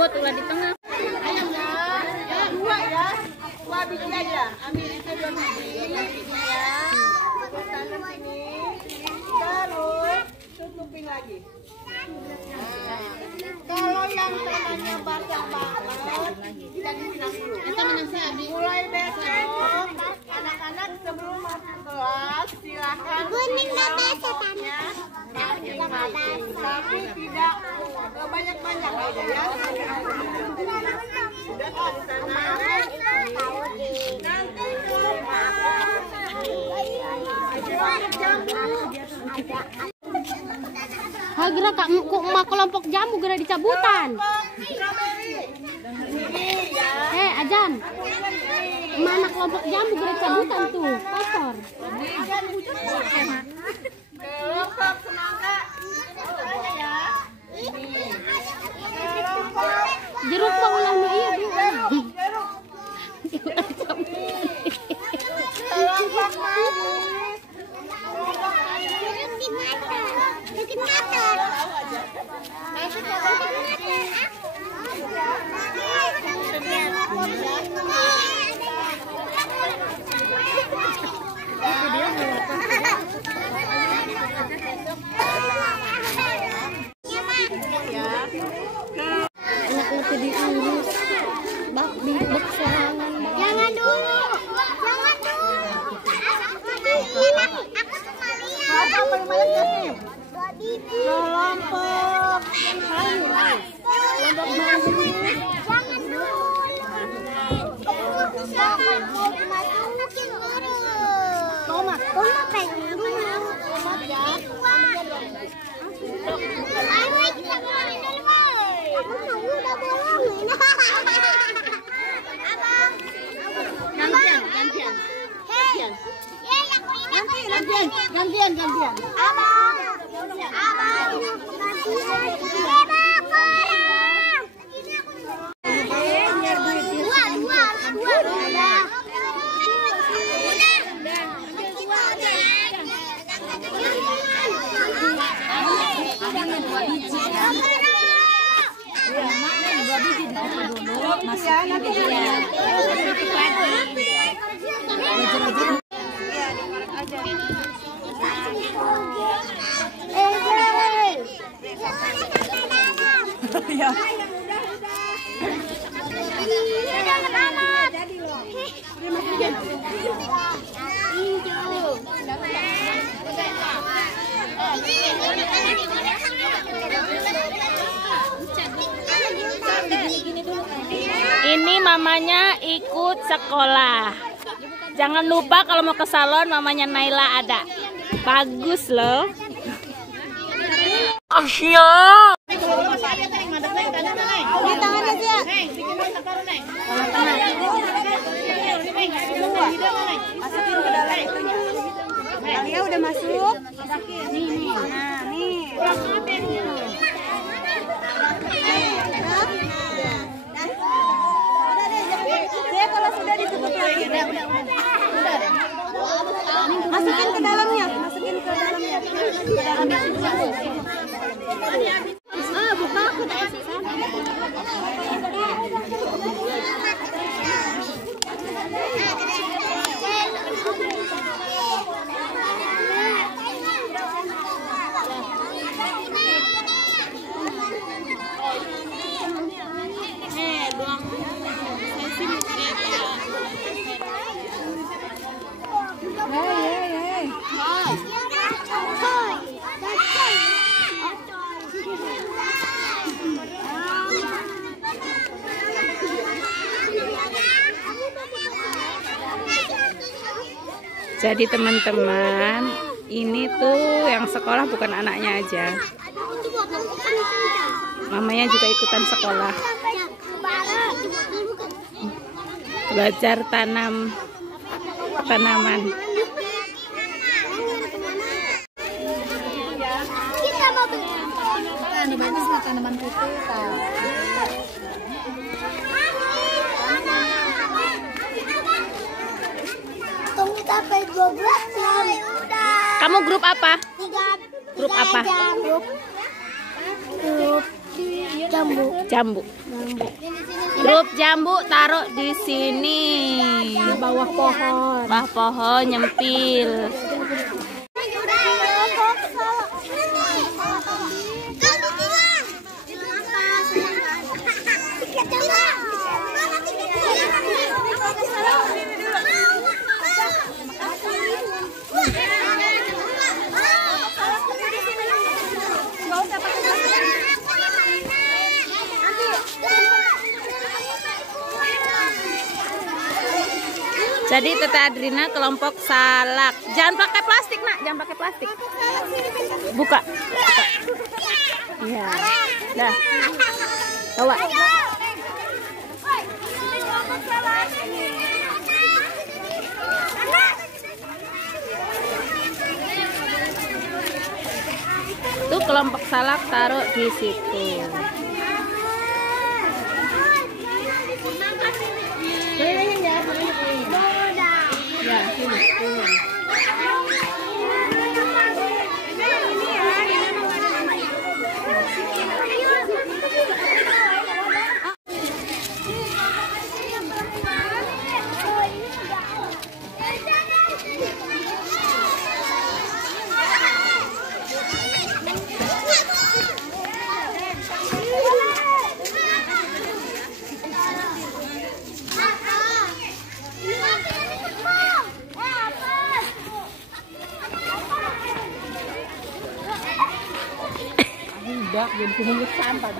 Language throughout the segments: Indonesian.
ikut ulah di tengah. Ayamnya dua ya, dua biji aja. Ambil itu dua biji ya. Tanam sini, terus tutupin lagi. Kalau yang tanahnya basah banget, kita disiram dulu. Mulai besok, anak-anak sebelum masuk kelas silakan pokoknya masing-masing, tapi tidak banyak-banyak aja ya. Sudah tahu sana. Nanti Gerak kok emak kelompok jamu gerak dicabutan. Ajan. Mana kelompok jamu gerak cabutan tuh, kotor. kelompok semangka. Jeruk mau ulang iya Bu. Kelompok manis. Anaknya diurus. Bak dibeksan. Jangan dulu. Aku cuma lihat. Kelompok manis. Jangan dulu. Tomat pengen dulu. Tomat ya. Aku mau udah bolongin. Gantian. Abang. Ini mamanya ikut sekolah. Jangan lupa kalau mau ke salon mamanya Naila ada. Bagus loh. Asya. Masukin ke dalam itunya. Alia udah masuk. Nih. Nah, nih. Kalau sudah ditutup lagi. Udah deh. Masukin ke dalamnya. Buka aku Jadi teman-teman, ini tuh yang sekolah bukan anaknya aja, mamanya juga ikutan sekolah, belajar tanaman. Ini bagus nggak tanaman putih, Kak? Kamu grup apa? Tiga Grup apa? Grup Jambu. Grup jambu taruh di sini. Di bawah pohon. Bawah pohon nyempil. Jadi Tete Adrina kelompok salak. Jangan pakai plastik, Nak. Jangan pakai plastik. Buka. Iya. Dah. Bawa. Tuh kelompok salak taruh di situ. Ya, sini. Udah, jadi pungut sampah.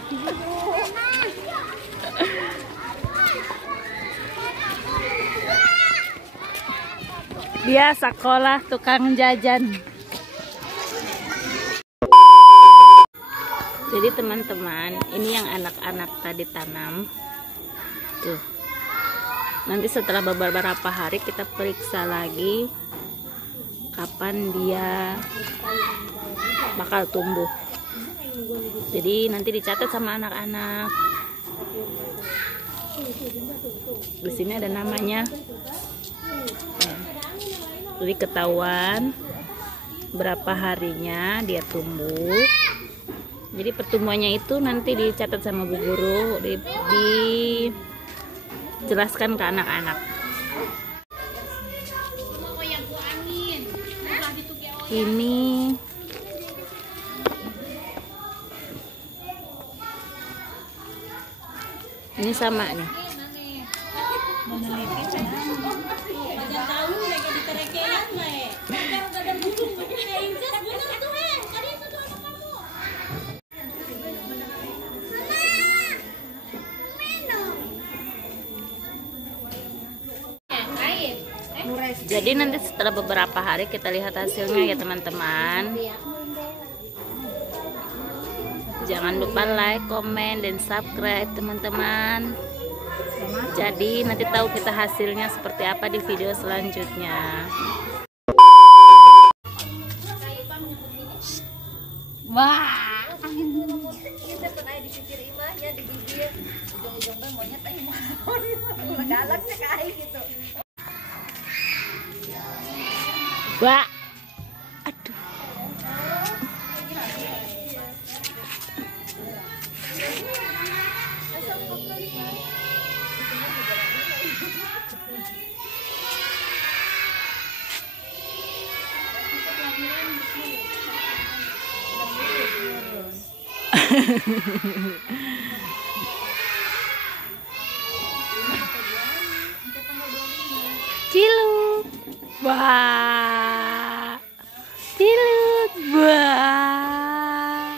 Dia sekolah tukang jajan. Jadi teman-teman, ini yang anak-anak tadi tanam. Tuh. Nanti setelah beberapa hari kita periksa lagi kapan dia bakal tumbuh. Jadi nanti dicatat sama anak-anak. Di sini ada namanya. Jadi ketahuan berapa harinya dia tumbuh. Jadi pertumbuhannya itu nanti dicatat sama Bu Guru, dijelaskan ke anak-anak. Ini sama nih. Jadi nanti setelah beberapa hari kita lihat hasilnya ya teman-teman. Jangan lupa like, komen, dan subscribe teman-teman. Jadi nanti tahu kita hasilnya seperti apa di video selanjutnya. Wah. Wah. Aduh. Cilu. Wah. Cilu. Wah.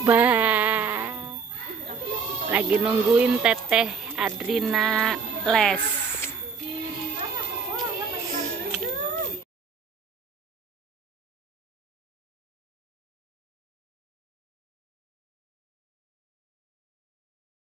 Bah, lagi nungguin Teteh Adrina les.